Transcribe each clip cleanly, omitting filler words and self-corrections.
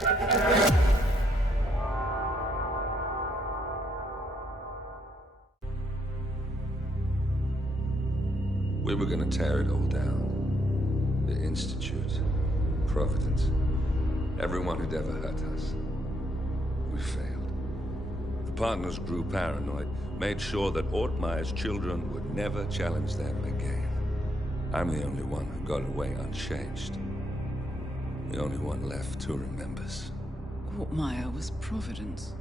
We were gonna tear it all down. The Institute, Providence, everyone who'd ever hurt us. We failed. The partners grew paranoid, made sure that Ortmeyer's children would never challenge them again. I'm the only one who got away unchanged. The only one left who remembers. Ortmeyer was Providence.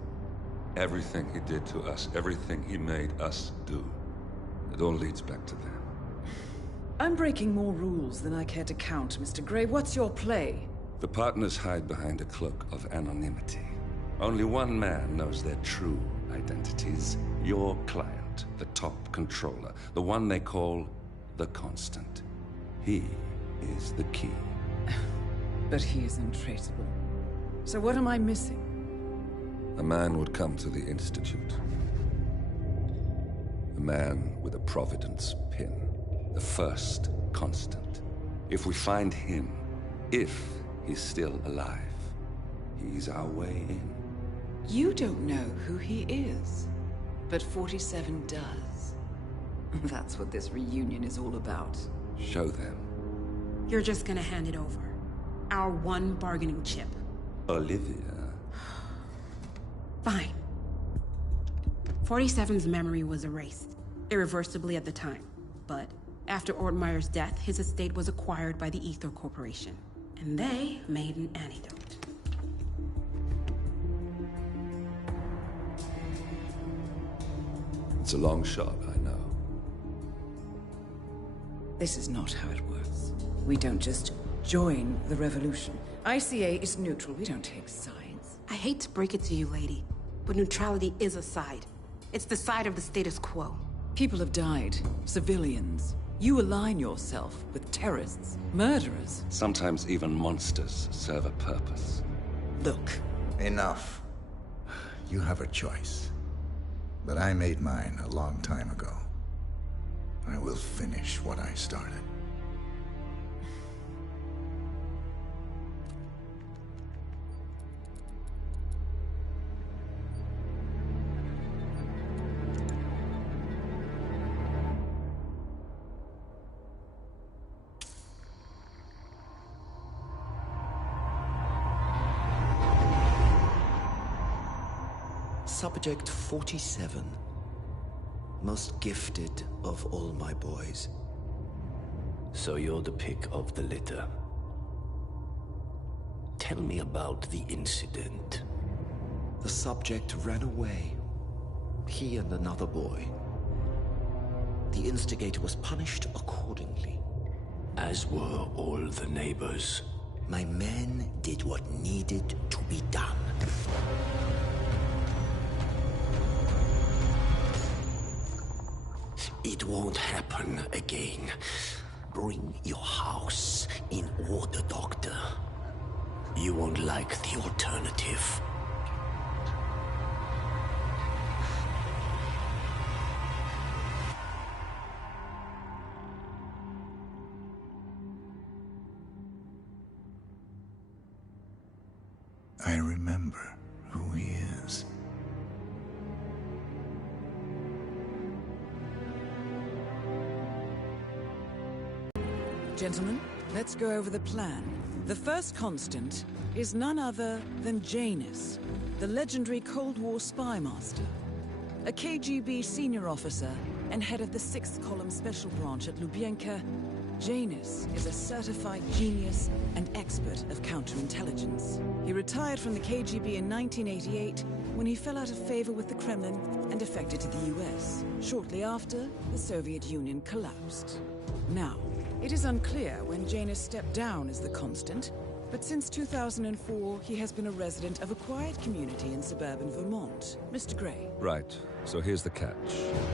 Everything he did to us, everything he made us do, it all leads back to them. I'm breaking more rules than I care to count, Mr. Gray. What's your play? The partners hide behind a cloak of anonymity. Only one man knows their true identities. Your client, the top controller, the one they call the Constant. He is the key. But he is untraceable. So what am I missing? A man would come to the Institute. A man with a Providence pin. The first Constant. If we find him, if he's still alive, he's our way in. You don't know who he is, but 47 does. That's what this reunion is all about. Show them. You're just gonna hand it over. Our one bargaining chip. Olivia. Fine. 47's memory was erased, irreversibly at the time. But after Ortmeyer's death, his estate was acquired by the Ether Corporation. And they made an antidote. It's a long shot, I know. This is not how it works. We don't just join the revolution. ICA is neutral. We don't take sides. I hate to break it to you, lady, but neutrality is a side. It's the side of the status quo. People have died. Civilians. You align yourself with terrorists, murderers. Sometimes even monsters serve a purpose. Look. Enough. You have a choice. But I made mine a long time ago. I will finish what I started. Subject 47. Most gifted of all my boys. So you're the pick of the litter. Tell me about the incident. The subject ran away. He and another boy. The instigator was punished accordingly. As were all the neighbors. My men did what needed to be done. It won't happen again. Bring your house in order, Doctor. You won't like the alternative. I remember who he is. Gentlemen, let's go over the plan. The first Constant is none other than Janus, the legendary Cold War spy master. A KGB senior officer and head of the 6th Column Special Branch at Lubyanka, Janus is a certified genius and expert of counterintelligence. He retired from the KGB in 1988 when he fell out of favor with the Kremlin and defected to the US. Shortly after, the Soviet Union collapsed. Now, it is unclear when Janus stepped down as the Constant, but since 2004, he has been a resident of a quiet community in suburban Vermont. Mr. Gray. Right. So here's the catch.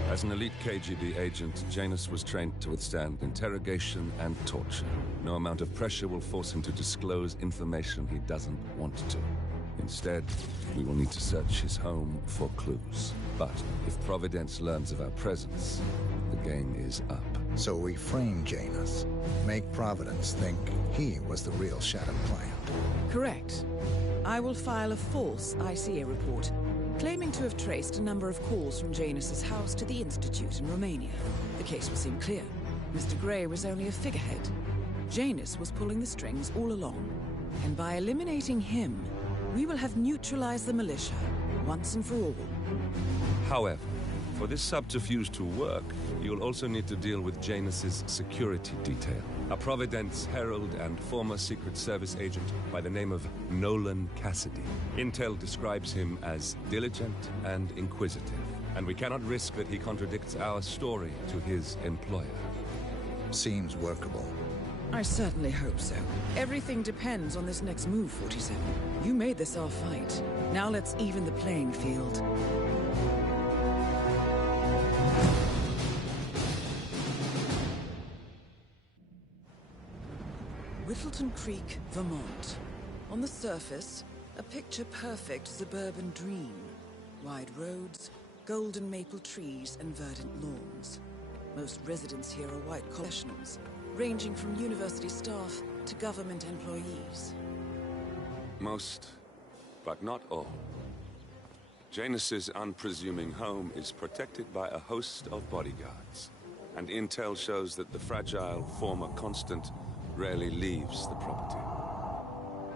As an elite KGB agent, Janus was trained to withstand interrogation and torture. No amount of pressure will force him to disclose information he doesn't want to. Instead, we will need to search his home for clues. But if Providence learns of our presence, the game is up. So we frame Janus, make Providence think he was the real Shadow client. Correct. I will file a false ICA report, claiming to have traced a number of calls from Janus's house to the Institute in Romania. The case will seem clear. Mr. Grey was only a figurehead. Janus was pulling the strings all along. And by eliminating him, we will have neutralized the militia, once and for all. However, for this subterfuge to work, you'll also need to deal with Janus's security detail. A Providence herald and former Secret Service agent by the name of Nolan Cassidy. Intel describes him as diligent and inquisitive, and we cannot risk that he contradicts our story to his employer. Seems workable. I certainly hope so. Everything depends on this next move, 47. You made this our fight. Now let's even the playing field. Whittleton Creek, Vermont. On the surface, a picture-perfect suburban dream. Wide roads, golden maple trees, and verdant lawns. Most residents here are white professionals, ranging from university staff to government employees. Most, but not all. Janus's unpresuming home is protected by a host of bodyguards, and intel shows that the fragile former Constant rarely leaves the property.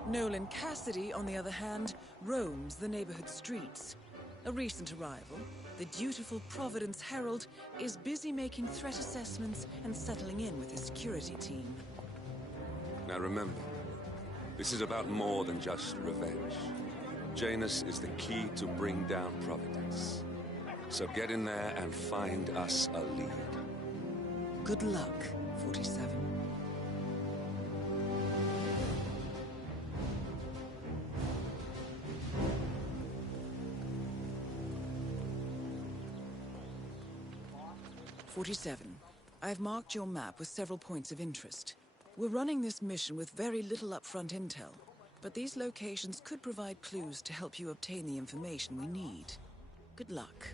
Nolan Cassidy, on the other hand, roams the neighborhood streets. A recent arrival, the dutiful Providence Herald is busy making threat assessments and settling in with his security team. Now remember, this is about more than just revenge. Janus is the key to bring down Providence. So get in there and find us a lead. Good luck, 47. I've marked your map with several points of interest. We're running this mission with very little upfront intel, but these locations could provide clues to help you obtain the information we need. Good luck.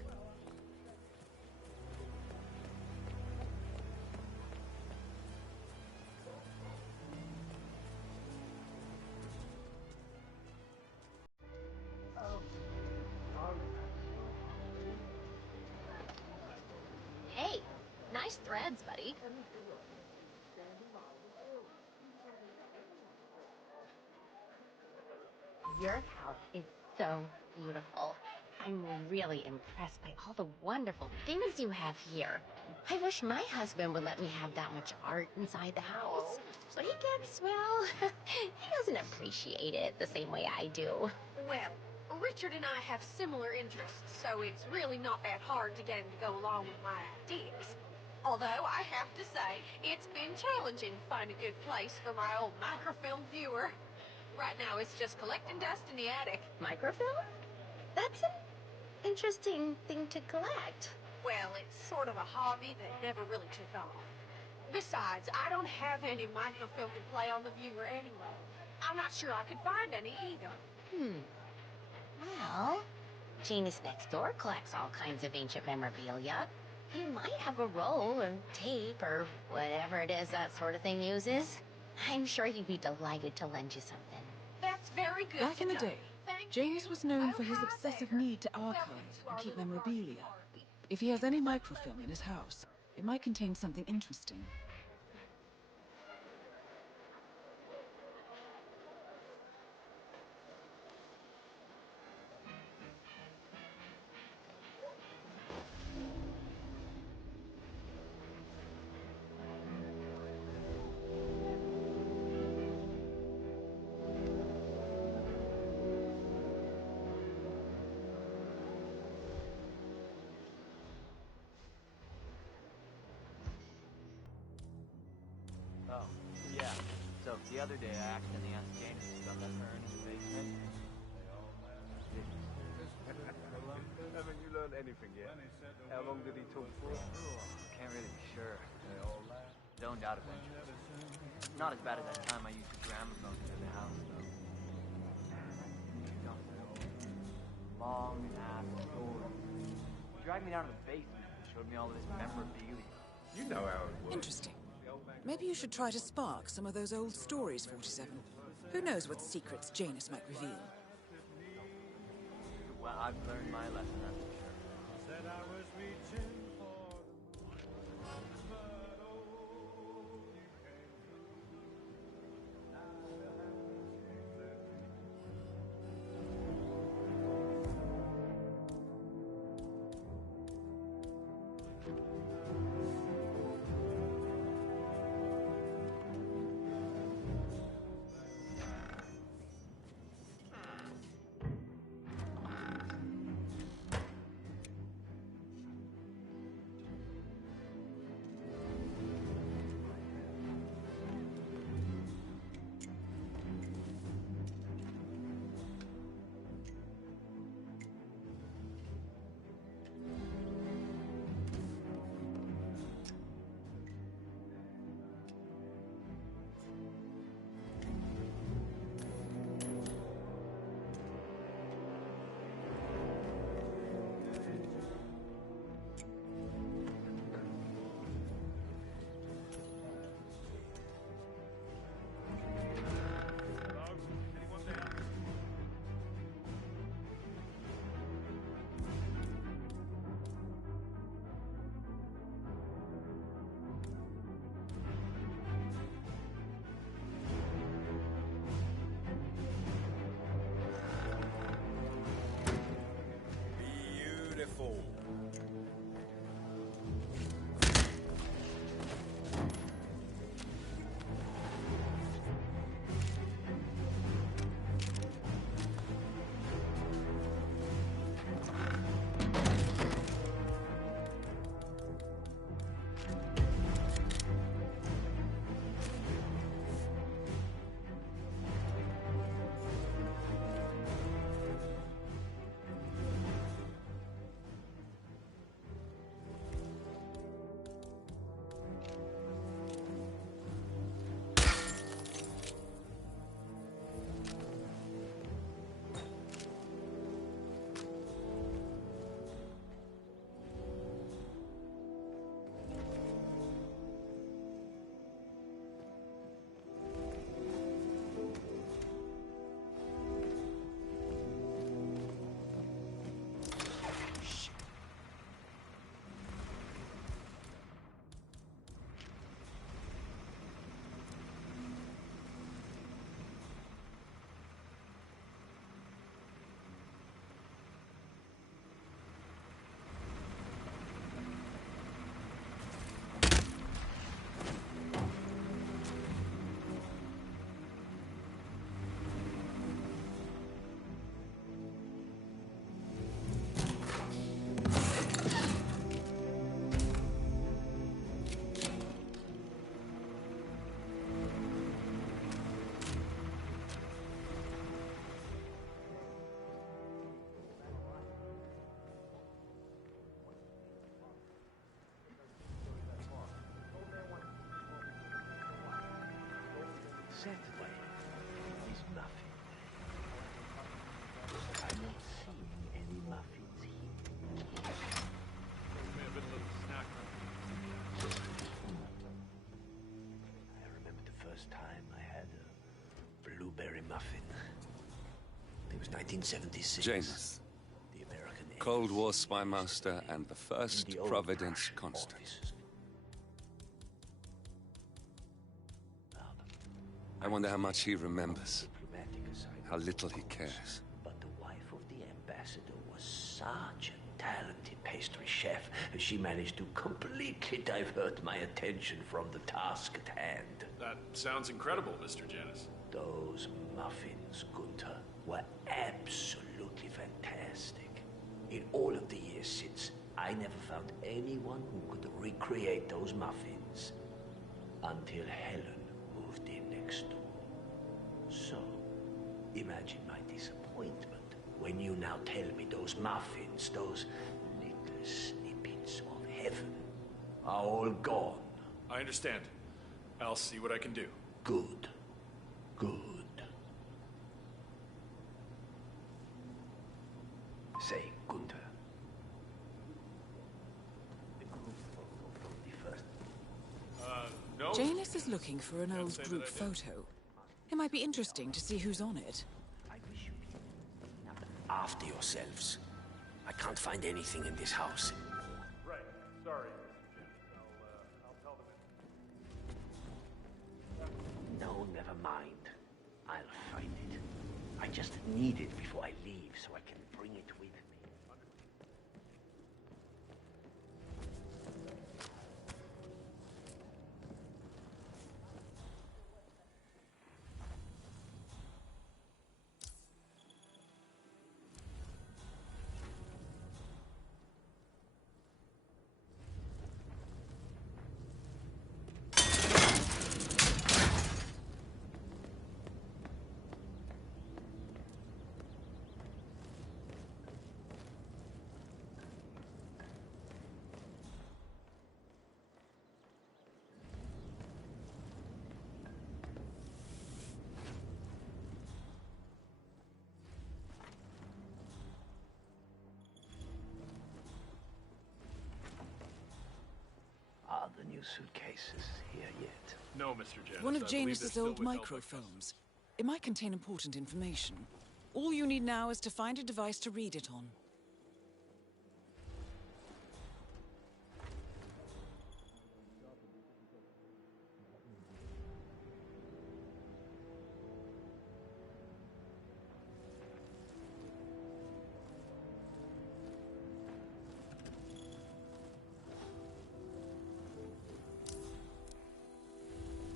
Hey, nice threads, buddy. Your house is so beautiful. I'm really impressed by all the wonderful things you have here. I wish my husband would let me have that much art inside the house. But he gets, well, he doesn't appreciate it the same way I do. Well, Richard and I have similar interests, so it's really not that hard to get him to go along with my ideas. Although, I have to say, it's been challenging to find a good place for my old microfilm viewer. Right now, it's just collecting dust in the attic. Microfilm? That's an interesting thing to collect. Well, it's sort of a hobby that never really took off. Besides, I don't have any microfilm to play on the viewer anyway. I'm not sure I could find any either. Well, Janus next door collects all kinds of ancient memorabilia. He might have a roll or tape or whatever it is that sort of thing uses. I'm sure he'd be delighted to lend you something. That's very good. Back in the to know. day, Thank Janus you. was known for Oh, his hi obsessive there. need to Welcome archive to our and keep little memorabilia. party. If he has any microfilm in his house, it might contain something interesting. Oh, yeah. So, the other day I accidentally asked Janus about that urn in the basement. Haven't you learned anything yet? How long did he talk for? Can't really be sure. Zoned out eventually. Not as bad as that time I used the gramophone into the house, though. Long ass story. He dragged me down to the basement and showed me all this memorabilia. You know how it works. Interesting. Maybe you should try to spark some of those old stories, 47. Who knows what secrets Janus might reveal? Well, I've learned my lesson, that's for sure. Said I was reaching for the moon, but oh, you came through. Now I have to change that Beautiful. That way is muffin way. I'm not seeing any muffins here. I remember the first time I had a blueberry muffin. It was 1976. Janus, The American Cold War spy master and the first Providence Constant. I wonder how much he remembers, how little he cares. But the wife of the ambassador was such a talented pastry chef. She managed to completely divert my attention from the task at hand. That sounds incredible, Mr. Janus. Those muffins, Gunther, were absolutely fantastic. In all of the years since, I never found anyone who could recreate those muffins. Until Helen moved in next door. So, imagine my disappointment when you now tell me those muffins, those little snippets of heaven, are all gone. I understand. I'll see what I can do. Good. Good. Say, Gunther. No? Janus is looking for an old group photo. It might be interesting to see who's on it. after yourselves. I can't find anything in this house. Right. Sorry, Mr. Jennings. I'll tell them. No, never mind. I'll find it. I just need it before I leave so I can bring it with me. Are the new suitcases here yet? No, Mr. Janus. One of I believe they're Janus's still old withheld by microfilms. It might contain important information. All you need now is to find a device to read it on.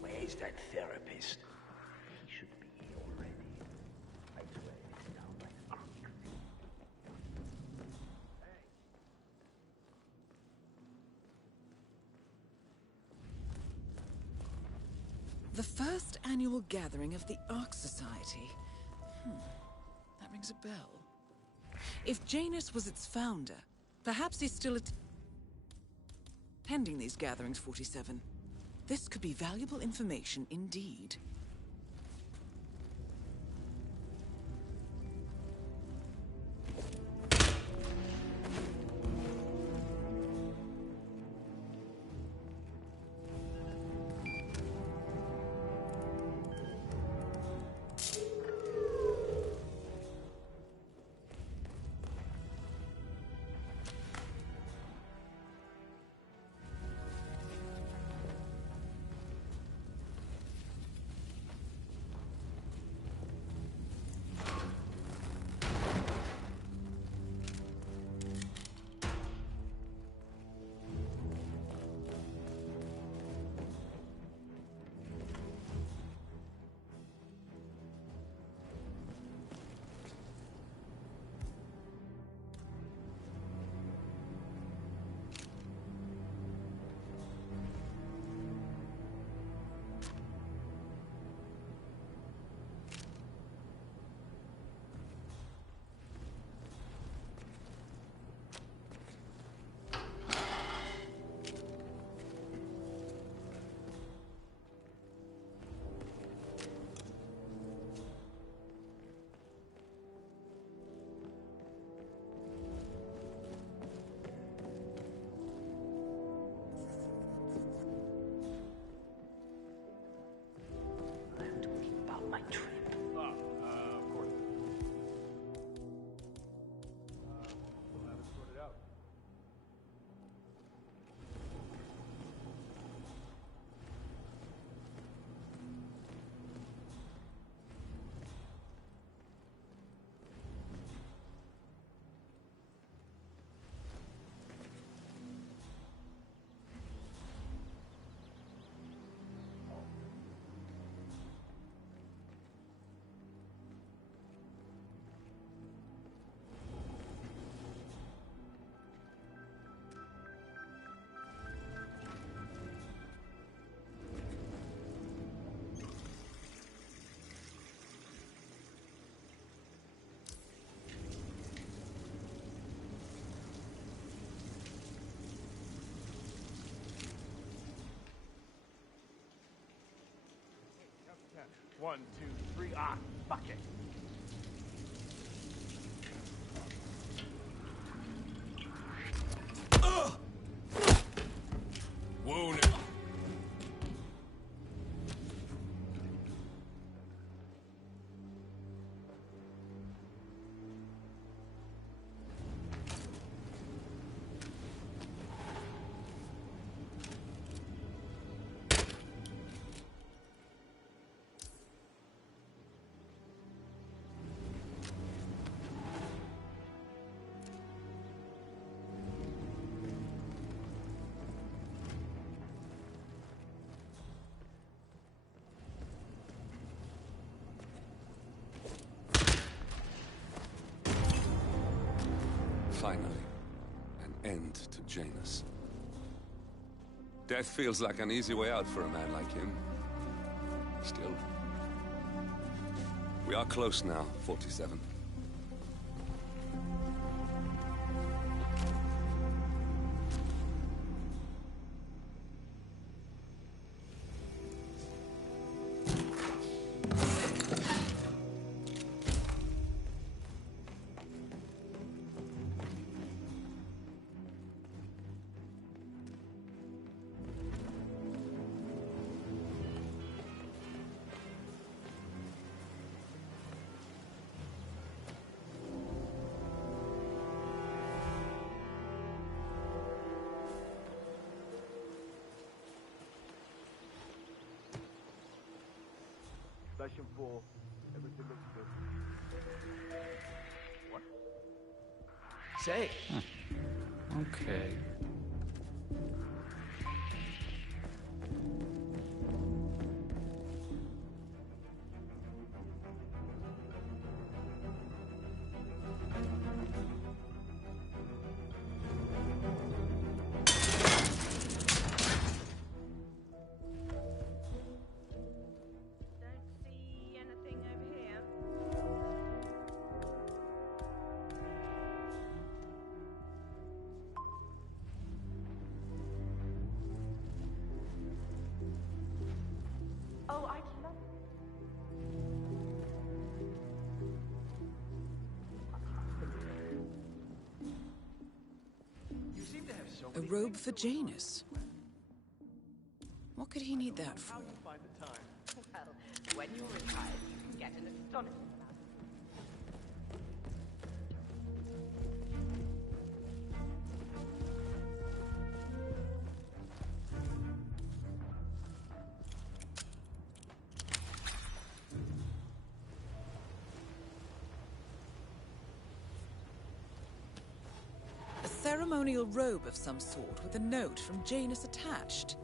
Where's that therapist? He should be here already. I swear it's down by the creek. The first annual gathering of the Ark Society. That rings a bell. If Janus was its founder, perhaps he's still attending these gatherings, 47. This could be valuable information indeed. I'm talking about my trip. Of course. We'll have it sorted out. One, two, three. Ah, fuck it. Wounded. Finally, an end to Janus. Death feels like an easy way out for a man like him. Still, we are close now, 47. Station 4. Everything looks good. What? Say. Okay. A robe for Janus. What could he need that for? Find the time. Well, when you're retired, you can get an astonishing amount. A ceremonial robe of some sort with a note from Janus attached.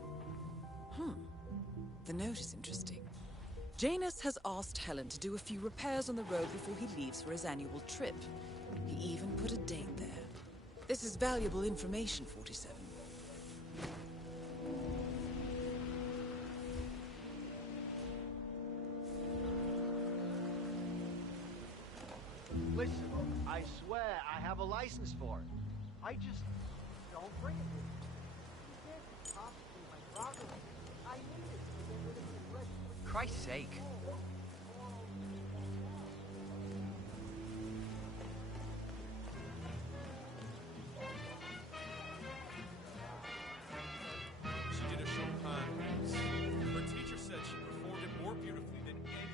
The note is interesting. Janus has asked Helen to do a few repairs on the robe before he leaves for his annual trip. He even put a date there. This is valuable information, 47. Listen, I swear I have a license for it. I just don't bring it with me. You can't possibly my brother. I need it to get rid of the regret. For Christ's sake. She did a Chopin piece. Her teacher said she performed it more beautifully than any.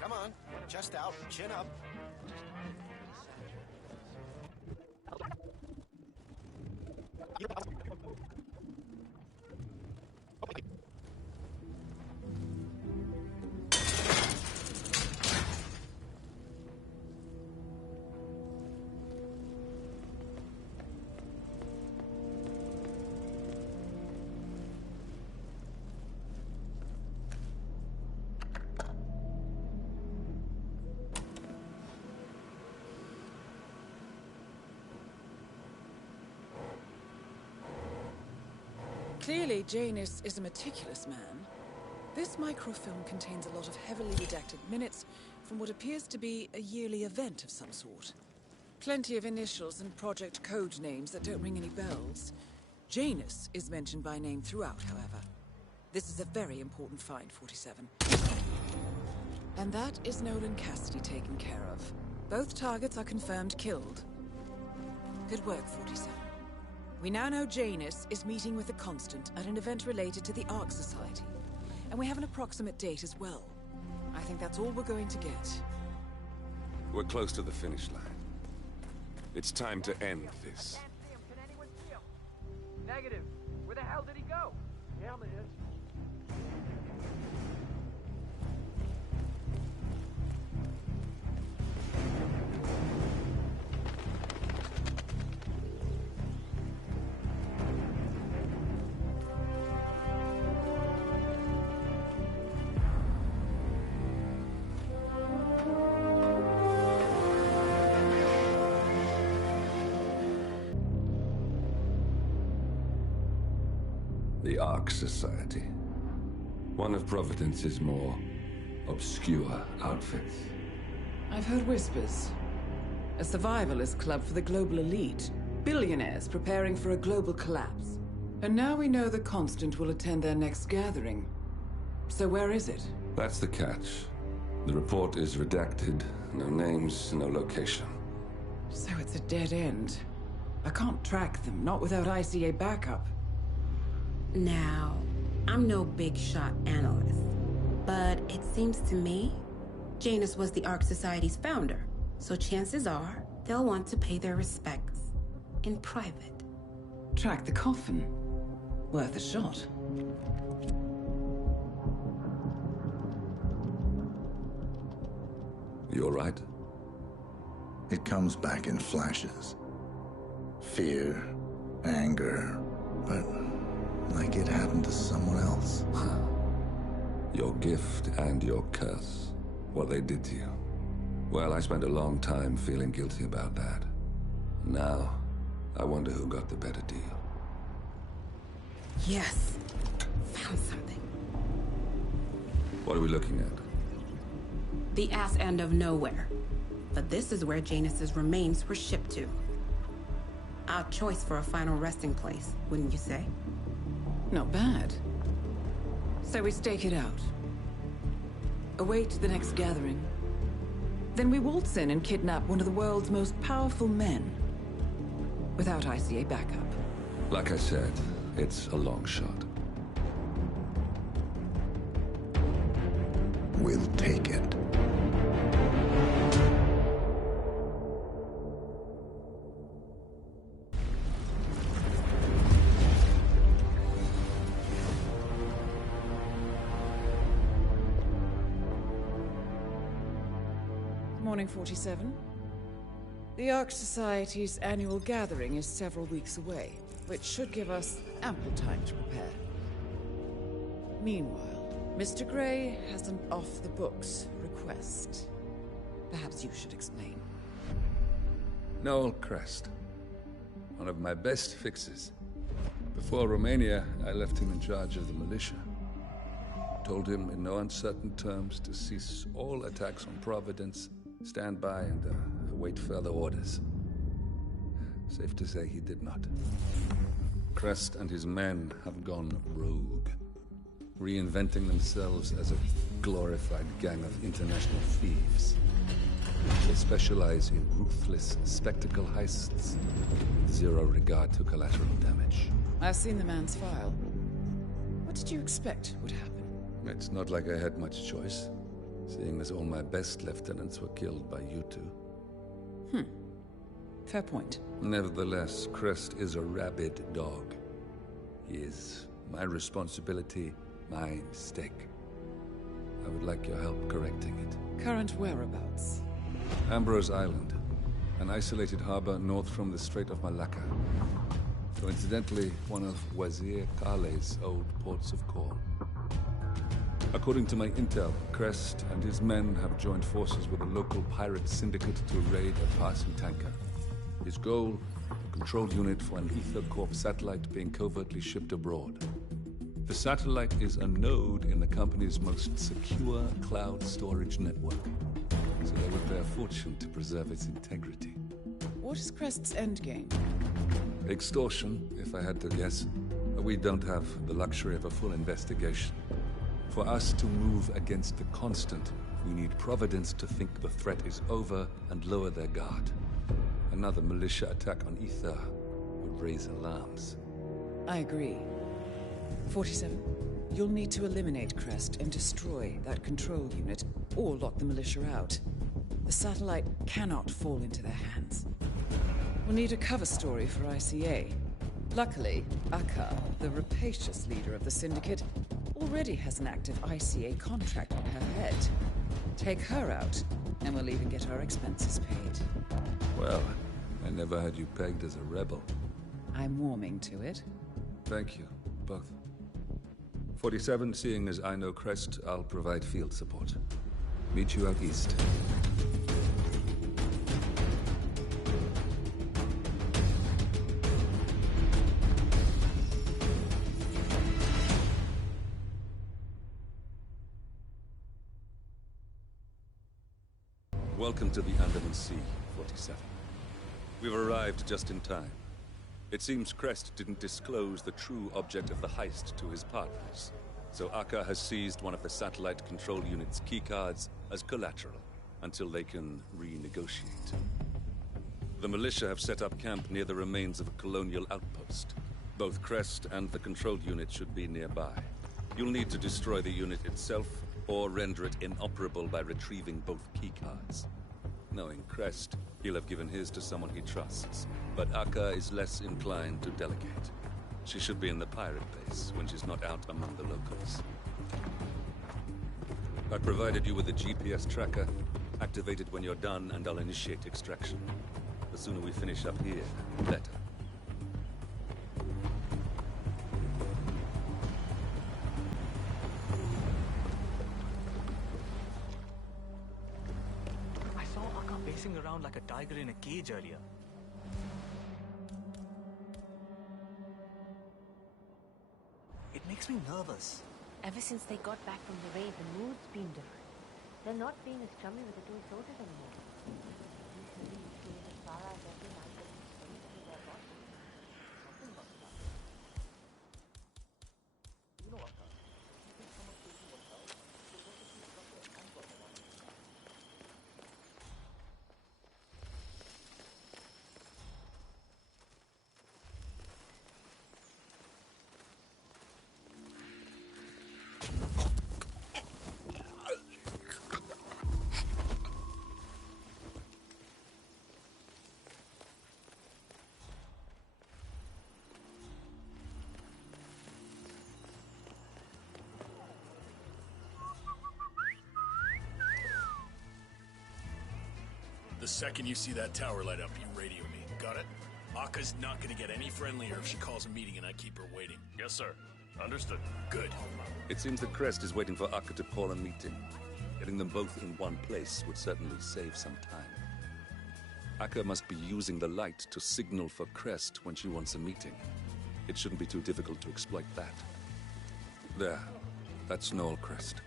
Come on, chest out, chin up. Clearly, Janus is a meticulous man. This microfilm contains a lot of heavily redacted minutes from what appears to be a yearly event of some sort. Plenty of initials and project code names that don't ring any bells. Janus is mentioned by name throughout, however. This is a very important find, 47. And that is Nolan Cassidy taken care of. Both targets are confirmed killed. Good work, 47. We now know Janus is meeting with the Constant at an event related to the Ark Society. And we have an approximate date as well. I think that's all we're going to get. We're close to the finish line. It's time to end this. Can't see him. Can anyone see him? Negative. Where the hell did he go? The helmet is. The Ark Society. One of Providence's more obscure outfits. I've heard whispers. A survivalist club for the global elite. Billionaires preparing for a global collapse. And now we know the Constant will attend their next gathering. So where is it? That's the catch. The report is redacted. No names, no location. So it's a dead end. I can't track them, not without ICA backup. Now, I'm no big shot analyst, but it seems to me Janus was the Ark Society's founder, so chances are they'll want to pay their respects in private. Track the coffin. Worth a shot. You all right? It comes back in flashes. Fear, anger, but like it happened to someone else. Your gift and your curse. What they did to you. Well, I spent a long time feeling guilty about that. Now, I wonder who got the better deal. Yes. Found something. What are we looking at? The ass end of nowhere. But this is where Janus's remains were shipped to. Odd choice for a final resting place, wouldn't you say? Not bad. So we stake it out. Await the next gathering. Then we waltz in and kidnap one of the world's most powerful men. Without ICA backup. Like I said, it's a long shot. We'll take it. Morning 47. The Ark Society's annual gathering is several weeks away, which should give us ample time to prepare. Meanwhile, Mr. Gray has an off-the-books request. Perhaps you should explain. Noel Crest. One of my best fixes. Before Romania, I left him in charge of the militia. Told him in no uncertain terms to cease all attacks on Providence, stand by and await further orders. Safe to say he did not. Crest and his men have gone rogue, reinventing themselves as a glorified gang of international thieves. They specialize in ruthless spectacle heists with zero regard to collateral damage. I've seen the man's file. What did you expect would happen? It's not like I had much choice, seeing as all my best lieutenants were killed by you two. Fair point. Nevertheless, Crest is a rabid dog. He is my responsibility, my mistake. I would like your help correcting it. Current whereabouts? Ambrose Island, an isolated harbor north from the Strait of Malacca. Coincidentally, one of Wazir Kale's old ports of call. According to my intel, Crest and his men have joined forces with a local pirate syndicate to raid a passing tanker. His goal, a control unit for an Ether Corp satellite being covertly shipped abroad. The satellite is a node in the company's most secure cloud storage network, so they would pay a fortune to preserve its integrity. What is Crest's endgame? Extortion, if I had to guess. We don't have the luxury of a full investigation. For us to move against the Constant, we need Providence to think the threat is over and lower their guard. Another militia attack on Ether would raise alarms. I agree. 47. You'll need to eliminate Crest and destroy that control unit, or lock the militia out. The satellite cannot fall into their hands. We'll need a cover story for ICA. Luckily, Akka, the rapacious leader of the Syndicate, already has an active ICA contract on her head. Take her out, and we'll even get our expenses paid. Well, I never had you pegged as a rebel. I'm warming to it. Thank you, both. 47, seeing as I know Crest, I'll provide field support. Meet you out east. Welcome to the Andaman Sea, 47. We've arrived just in time. It seems Crest didn't disclose the true object of the heist to his partners, so Akka has seized one of the satellite control unit's keycards as collateral until they can renegotiate. The militia have set up camp near the remains of a colonial outpost. Both Crest and the control unit should be nearby. You'll need to destroy the unit itself or render it inoperable by retrieving both keycards. Knowing Crest, he'll have given his to someone he trusts, but Akka is less inclined to delegate. She should be in the pirate base when she's not out among the locals. I provided you with a GPS tracker. Activate it when you're done and I'll initiate extraction. The sooner we finish up here, the better. I saw Akka pacing around like a tiger in a cage earlier. It makes me nervous. Ever since they got back from the raid, the mood's been different. They're not being as chummy with the two soldiers anymore. The second you see that tower light up, you radio me. Got it? Akka's not gonna get any friendlier if she calls a meeting and I keep her waiting. Yes, sir. Understood. Good. It seems that Crest is waiting for Akka to call a meeting. Getting them both in one place would certainly save some time. Akka must be using the light to signal for Crest when she wants a meeting. It shouldn't be too difficult to exploit that. There. That's Noel Crest.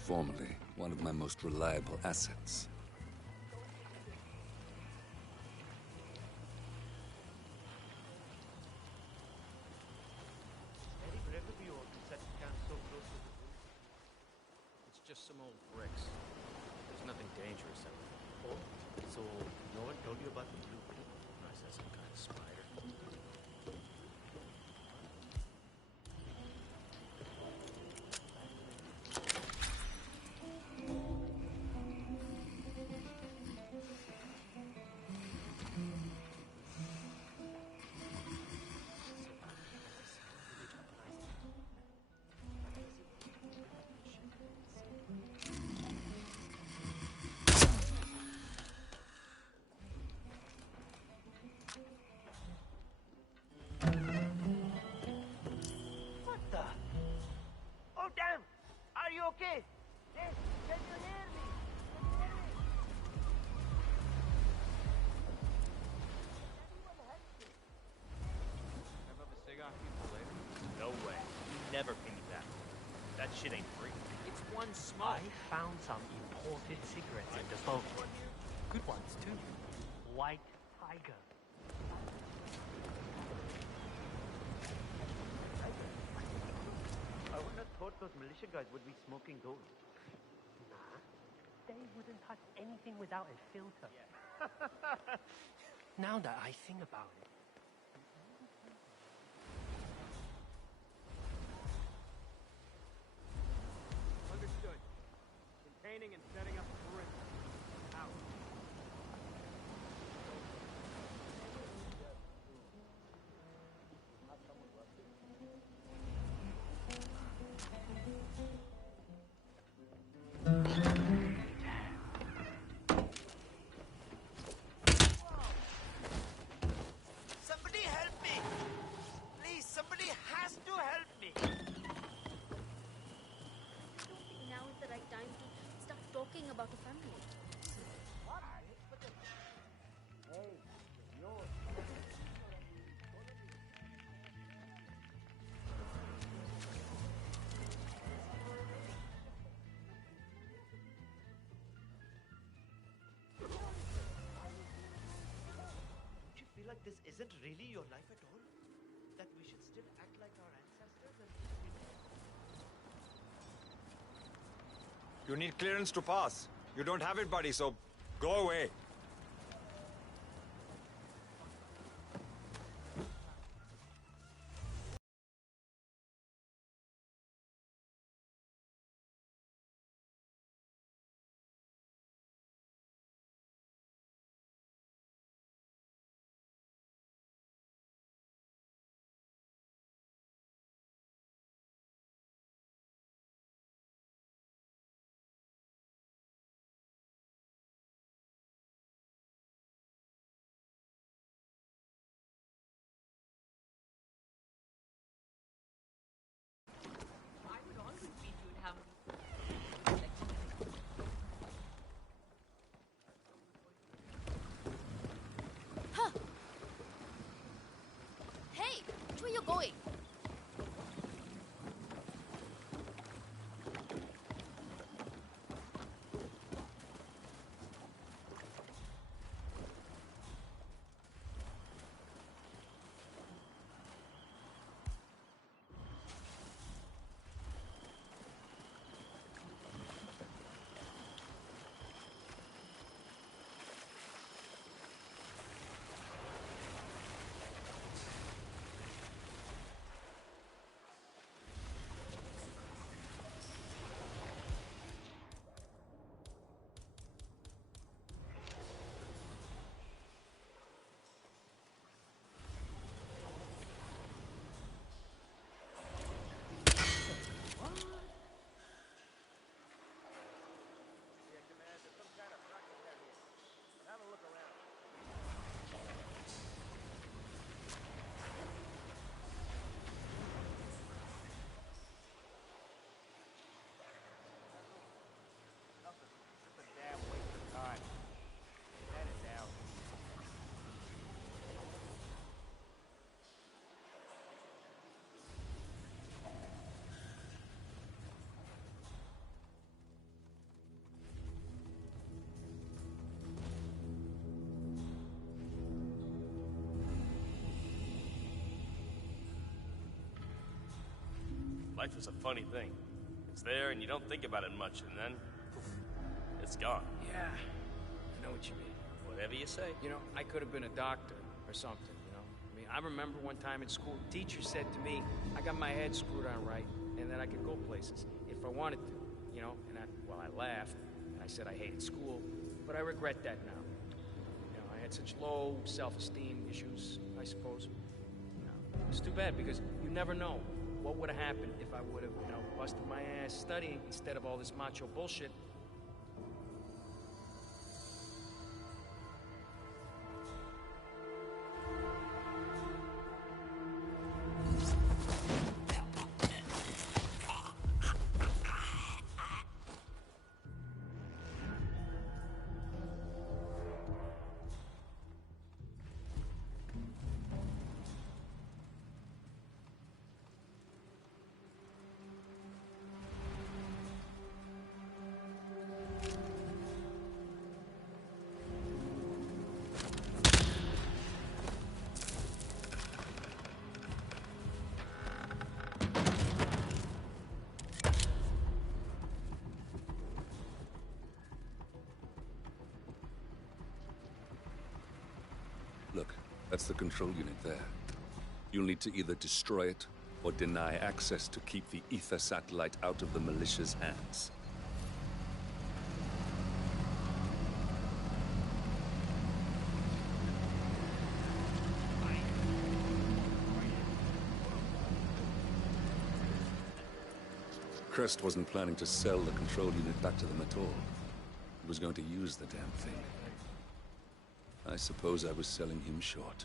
Formerly one of my most reliable assets. Just some old bricks. There's nothing dangerous out there. Oh, so no one told you about the blueprint? I said some kind of spider. okay? Yes, can you hear me? Have a cigar people later? No way. You never pay me back. That shit ain't free. It's one smoke. I found some imported cigarettes in the boat. Good ones, too. White Tiger. I wouldn't have thought those militia guys would be smoking those. Nah, they wouldn't touch anything without a filter. Now that I think about it. Understood. Containing and setting up a perimeter. Out. Somebody help me! Please, somebody has to help me! I don't think now is the right time to start talking about a family. What? Hey, yours. that this isn't really your life at all? That we should still act like our ancestors and... You need clearance to pass. You don't have it, buddy, so go away. Huh. Hey, which way you going? Life is a funny thing. It's there and you don't think about it much, and then, poof, it's gone. Yeah, I know what you mean. Whatever you say. You know, I could have been a doctor or something, you know? I mean, I remember one time in school, the teacher said to me, I got my head screwed on right, and that I could go places if I wanted to, you know? And I laughed, and I said I hated school, but I regret that now. You know, I had such low self-esteem issues, I suppose. You know, it's too bad, because you never know what would have happened if I would have, you know, busted my ass studying instead of all this macho bullshit. Look, that's the control unit there. You'll need to either destroy it or deny access to keep the ether satellite out of the militia's hands. Crest wasn't planning to sell the control unit back to them at all. He was going to use the damn thing. I suppose I was selling him short.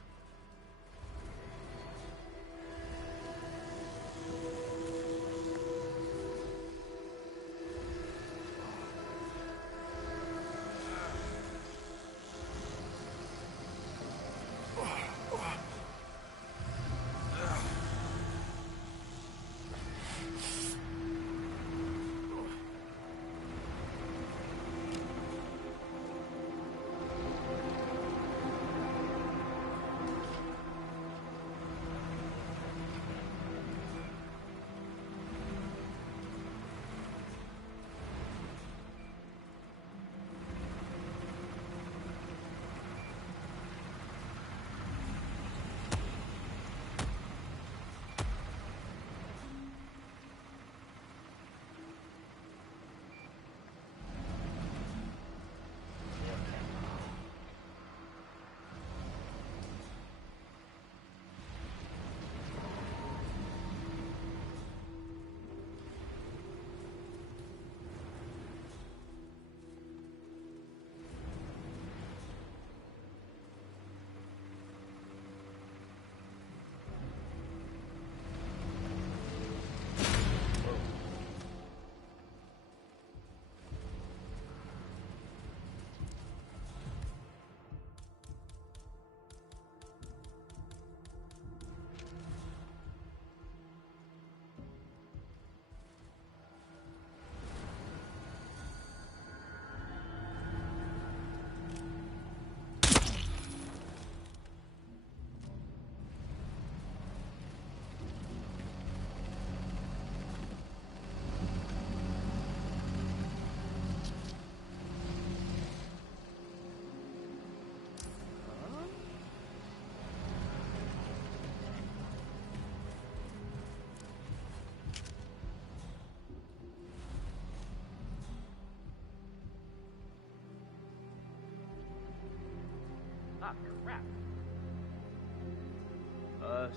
Crap.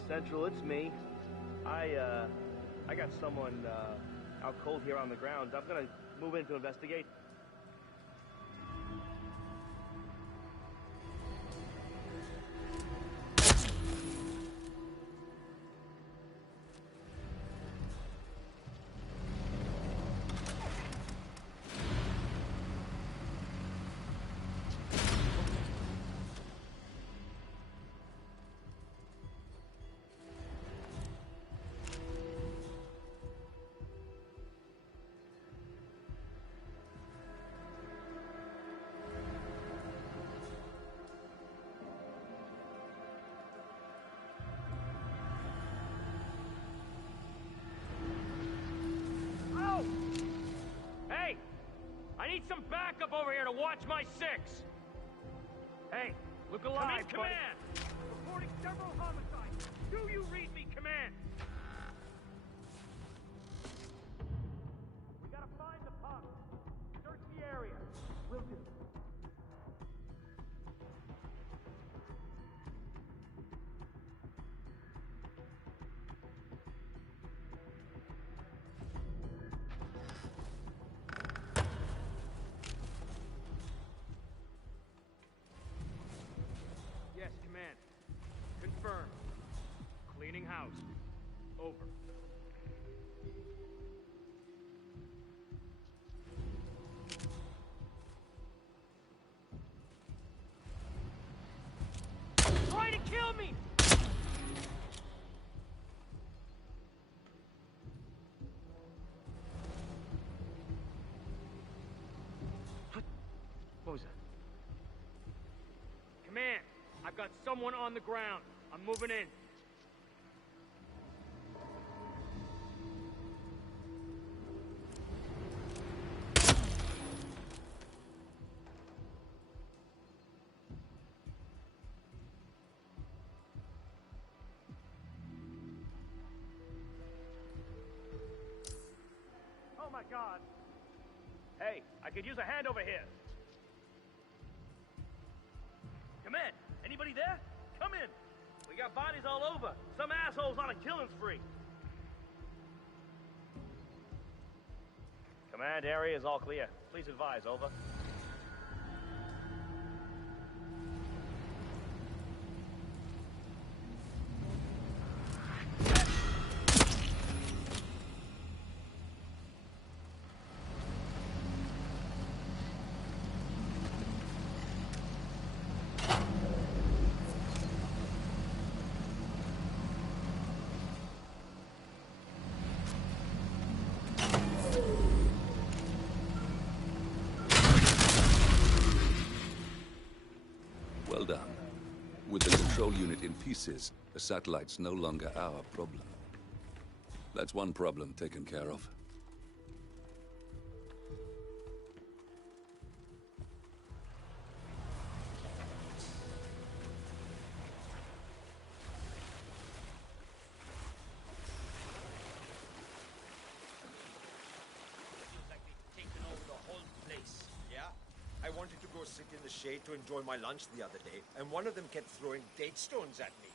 Central, it's me. I got someone out cold here on the grounds. I'm gonna move in to investigate. Hey! I need some backup over here to watch my six! Hey, look alive, buddy. Command! Reporting several homicides. Do you read me, Command? We gotta find the pub. Search the area. Will do. Yes, Command. Confirmed. Cleaning house. Over. Try to kill me! What was that? Command, I've got someone on the ground. I'm moving in. Oh my God. Hey, I could use a hand over here. Command, anybody there? Come in. We got bodies all over. Some assholes on a killing spree. Command, area is all clear. Please advise, over. Well done. With the control unit in pieces, the satellite's no longer our problem. That's one problem taken care of. I wanted to go sit in the shade to enjoy my lunch the other day, and one of them kept throwing date stones at me.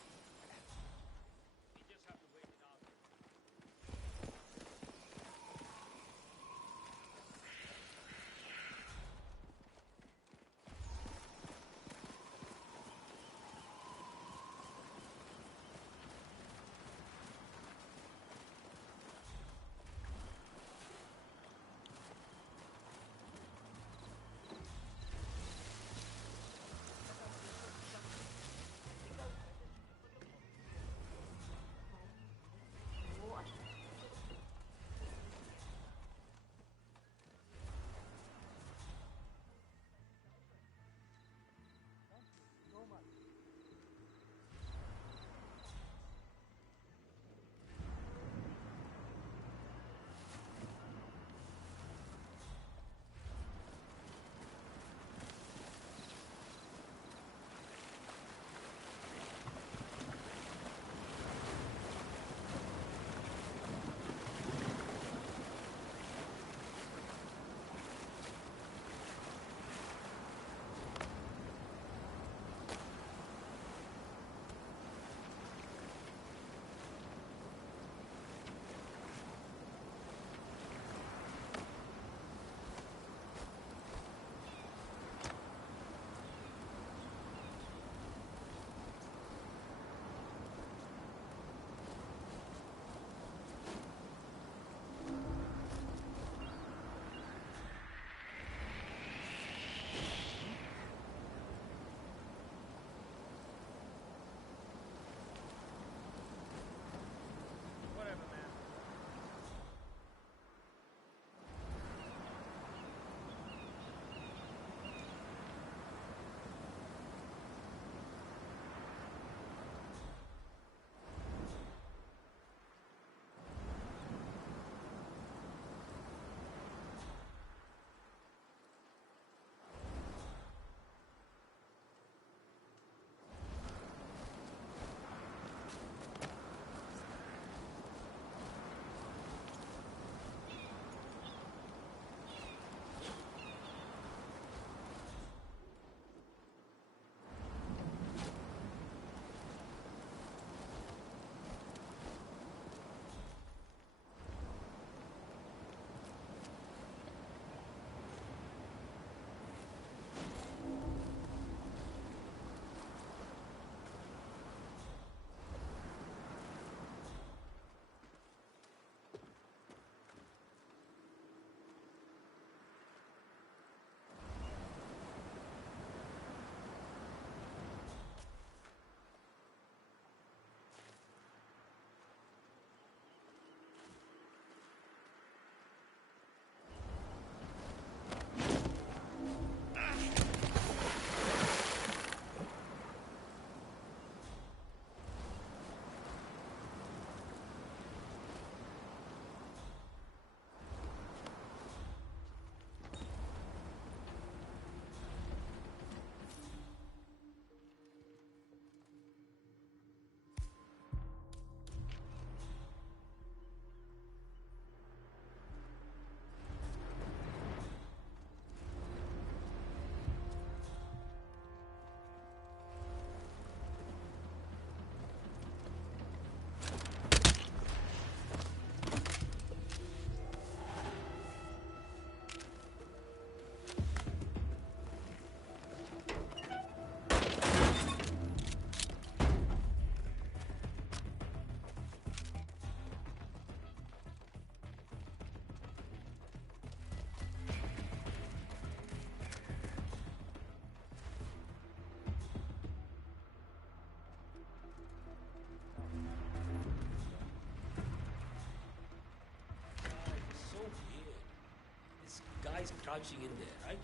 guy's crouching in there, right?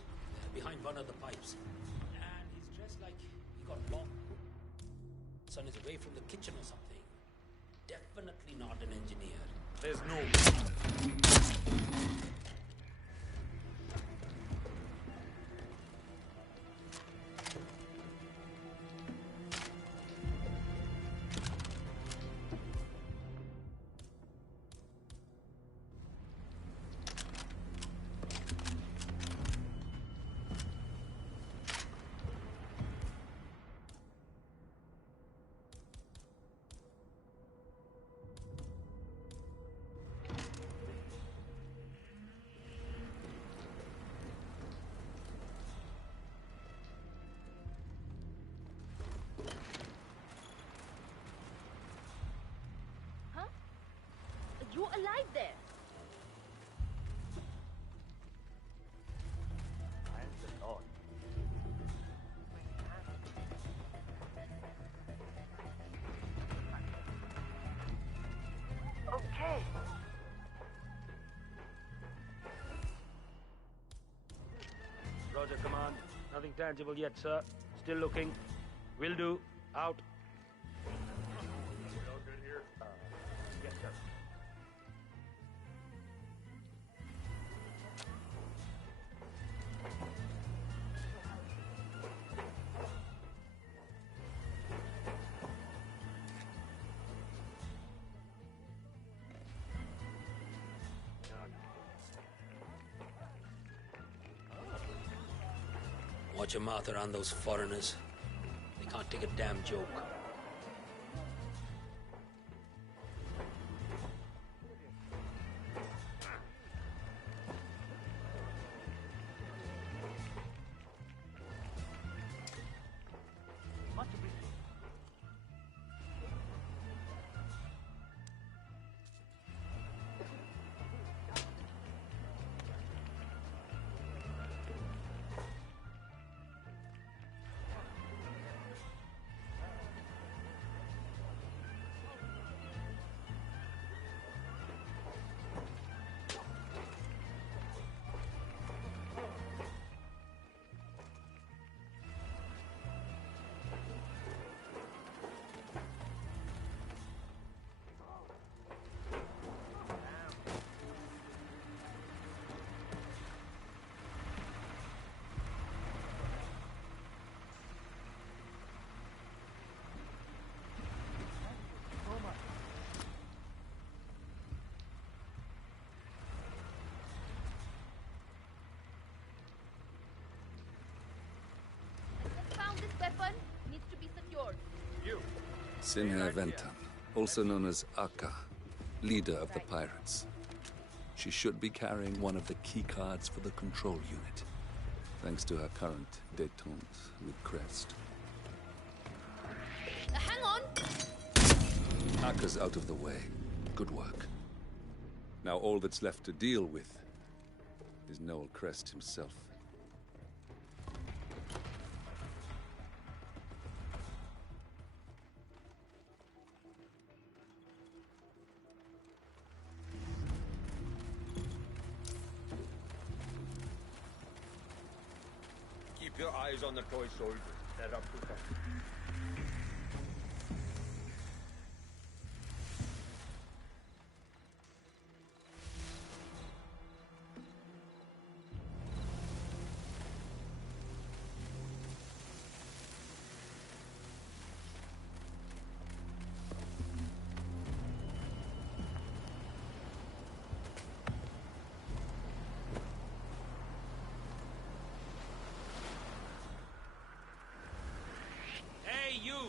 Behind one of the pipes. And he's dressed like he got locked. Son is away from the kitchen or something. Definitely not an engineer. There's no... You alive there? I am the Lord. Okay. Roger, command. Nothing tangible yet, sir. Still looking. Will do. Out. We all good here? Yes, sir. Watch your mouth around those foreigners. They can't take a damn joke. Much appreciated. Found this weapon. Needs to be secured. Sinha Ventan, also known as Akka, leader of the pirates. She should be carrying one of the key cards for the control unit, thanks to her current détente with Crest. Hang on! Akka's out of the way. Good work. Now all that's left to deal with is Noel Crest himself. Keep your eyes on the toy soldiers. They're up to something. Hey, you!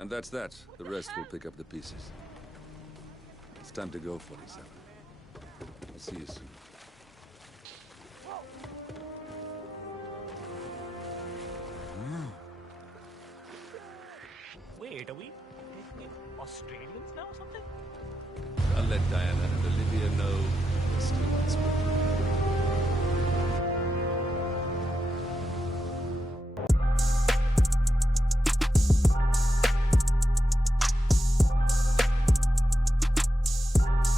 And that's that. The rest will pick up the pieces. It's time to go, 47. I'll see you soon. Wait, are we Australians now or something? I'll let Diana and Olivia know